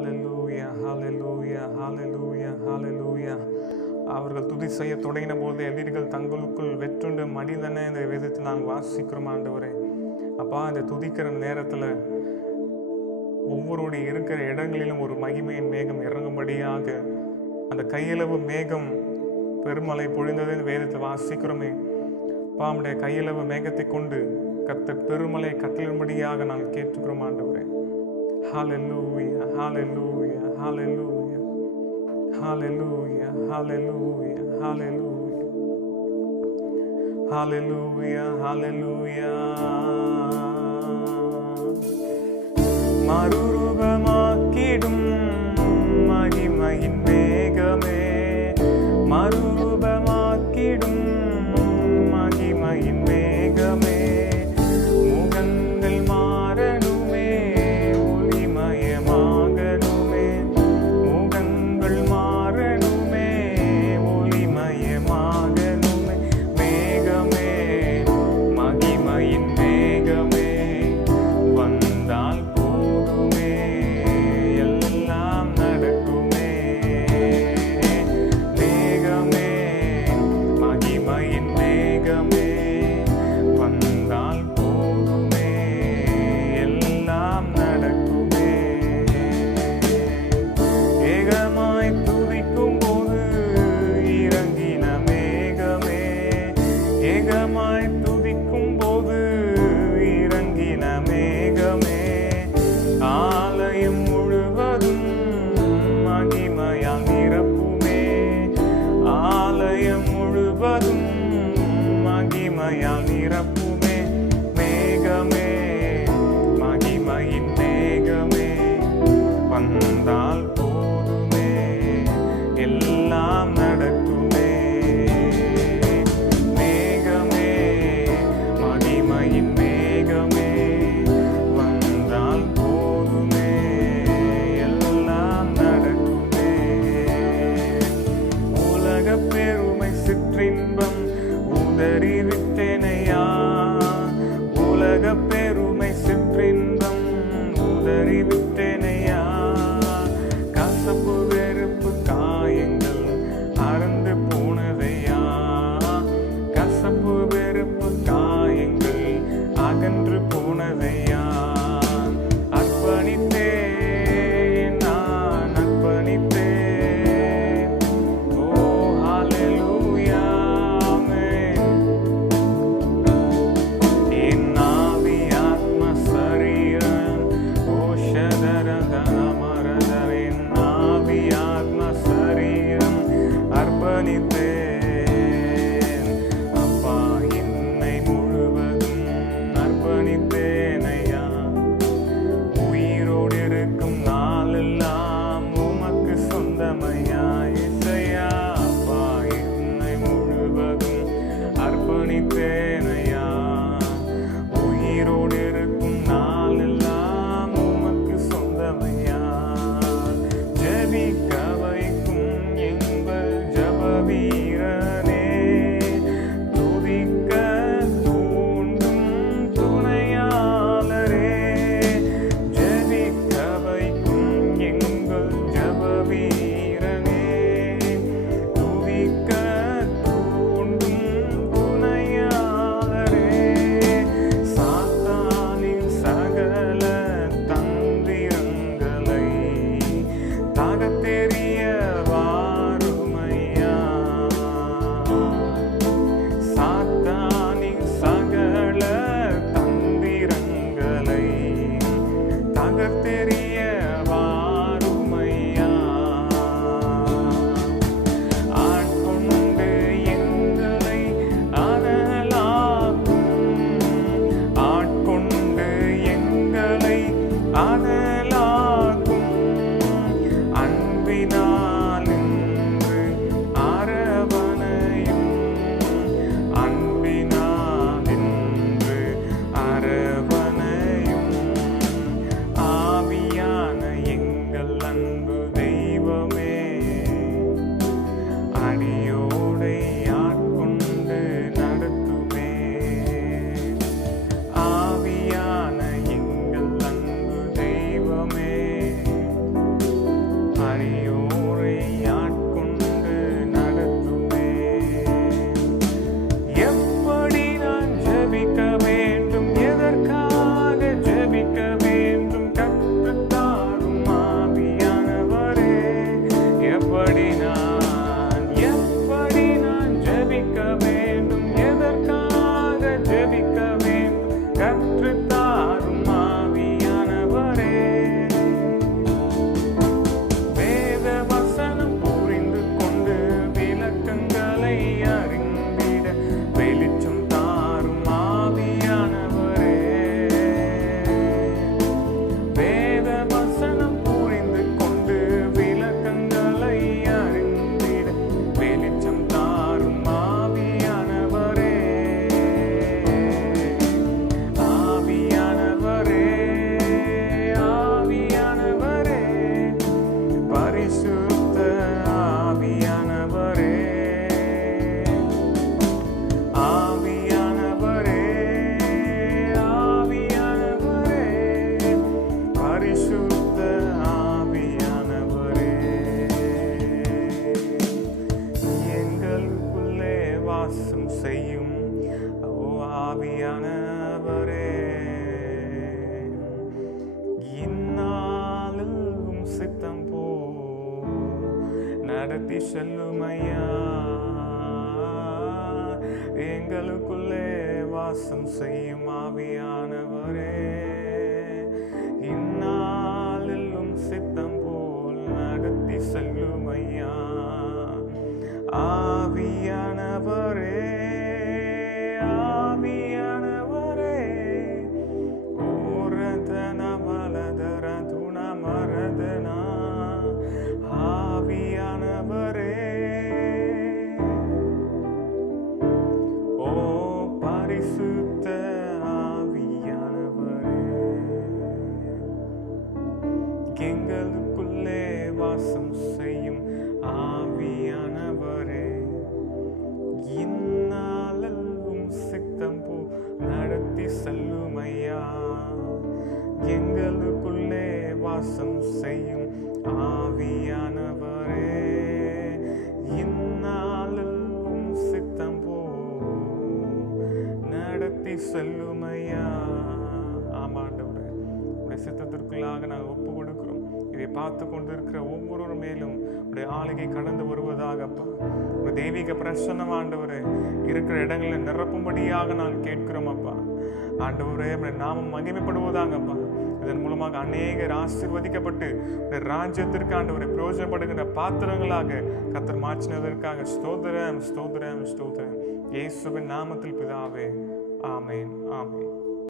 ஹalleluya ஹalleluya ஹalleluya ஹalleluya. அவர்கள் துதி செய்ய தொடங்கின போது எதிரிகள் தங்களுக்குள் வெற்றுண்டு மடிந்தன. இந்த வேதத்தை நாங்கள் வாசிக்கிறோம் ஆண்டவரே. அப்பா, இந்த துதிக்கிற நேரத்தில் ஒவ்வொருடைய இருக்கிற இடங்களிலும் ஒரு மகிமையின் மேகம் இறங்கும்படியாக அந்த கையளவு மேகம் பெருமழை பொழிந்தது இந்த வேதத்தை வாசிக்கிறோமே. பாமுடைய கையளவு மேகத்தை கொண்டு கர்த்தர் பெருமழை கட்டளிடும்படியாக நாங்கள் கேட்டுக்கிறோம் ஆண்டவரே. ஹalleluya ஹalleluya ஹalleluya ஹalleluya ஹalleluya ஹalleluya ஹalleluya ஹalleluya. மறுரூபமாக்கிடும் மகிமையின் மேகமே, மறுரூபமாக்கிடும் மகிமையின் மேகமே, முகங்கள் மாறணுமே ஒளிமயமாகணுமே, முகங்கள் மாறணுமே ஒளிமயமாகணுமே, மேகமே மகிமையின் மேகமே வந்தால் போதுமே எல்லாம் நடக்குமே, மேகமே மகிமையின் மேகமே வந்தால் போதுமே எல்லாம் நடக்குமே. ஏகமாய் துதிக்கும் போது இறங்கின மேகமே, ஏகமாய் துதிக்கும் போது இறங்கின மேகமே, ஆலயம் முழுவதும் மகிமையால் நிரப்புமே, ஆலயம் முழுவதும் மகிமையால் நிரப்புமே, மேகமே மகிமையின் மேகமே வந்தால் போதுமே எல்லாம் நடக்குமே, மேகமே மகிமையின் மேகமே வந்தால் போதுமே எல்லாம் நடக்குமே. உலக பெருமை சிற்றின்பம் உதறிவிட்டேனையா, உலக பெருமை சிற்றின்பம் உதறிவிட்டேனையா, கசப்பு வெறுப்பு காயங்கள் அறந்து போனதையா, கசப்பு வெறுப்பு காயங்கள் அகன்று போனதையா, அர்ப்பணித்தேன் நான் அர்ப்பணித்தேன். ஓ ஹalleluya ஆமென். என் ஆவி ஆத்ம சரீரம் ஓஷதரதனமரதர், என் ஆவி ஆத்ம சரீரம் அர்ப்பணித்தேன். அப்பா, என்னை முழுவதும் அர்ப்பணித்தேன் ஐயா, உயிரோடு இருக்கும் நாளெல்லாம் உமக்கு சொந்தமையா இசையா. அப்பா, என்னை முழுவதும் அர்ப்பணித்தேன் ஐயா, உயிரோடு இருக்கும் நாளெல்லாம் உமக்கு சொந்தமையா. ஜெபிக்க வைக்கும் எங்கள் ஜப வீரனே, துதிக்க தூண்டும் துணையாளரே, ஜெபிக்க வைக்கும் எங்கள் ஜப வீரனே, துதிக்க தூண்டும் துணையாளரே, சாத்தானின் சகல தந்திரங்களை தகத்தெறிய வாருமையா, சாத்தானின் சகல தந்திரங்களை தகத்தெறிய வாருமையா, ஆட்கொண்டு எங்களை அனலாக்கும், ஆட்கொண்டு எங்களை அனலாக்கும், அன்பினால் இன்று அரவணையும், அன்பினால் இன்று அரவணையும், ஆவியானவரே நடத்தி செல்லுமையா. எங்களுக்குள்ளே வாசம் செய்யும் ஆவியானவரே, இந்நாளிலும் சித்தம் போல் நடத்தி செல்லுமையா. ஆவியானவரே, ஆவியானவரே, ஓரதன வலதர துணமரதனா. ஆவியானவரே, ஓ பரிசுத்த ஆவியானவரே, எங்களுக்குள்ளே வாசம் செய்யும் ஆவியானவரே, இந்நாளும் சித்தம் போ நடத்தி செல்லுமையா. எங்களுக்குள்ளே வாசம் செய்யும் ஆவியானவரே, இந்நாளும் சித்தம் போ நடத்தி செல்லுமையா. ஆமாண்டவரே, உடைய சித்தத்திற்குள்ளாக நாங்கள் ஒப்பு கொடுக்கிறோம். இதை பார்த்து கொண்டிருக்கிற ஒவ்வொரு மேலும் உடைய ஆளுகை கடந்து வருவதாக அப்பா. ஒரு தெய்வீக பிரசன்னம் ஆண்டவரே இருக்கிற இடங்களில் நிரப்பும்படியாக நாங்கள் கேட்கிறோம் அப்பா. ஆண்டவரே, நாமம் மகிமைப்படுவதாகப்பா. இதன் மூலமாக அநேகர் ஆசீர்வதிக்கப்பட்டு ராஜ்யத்திற்கு ஆண்டவரை பிரயோஜனப்படுகின்ற பாத்திரங்களாக கர்த்தர் மாற்றினதற்காக ஸ்தோத்திரம், ஸ்தோத்திரம், ஸ்தோத்திரம். இயேசுவின் நாமத்தில் பிதாவே, ஆமேன், ஆமேன்.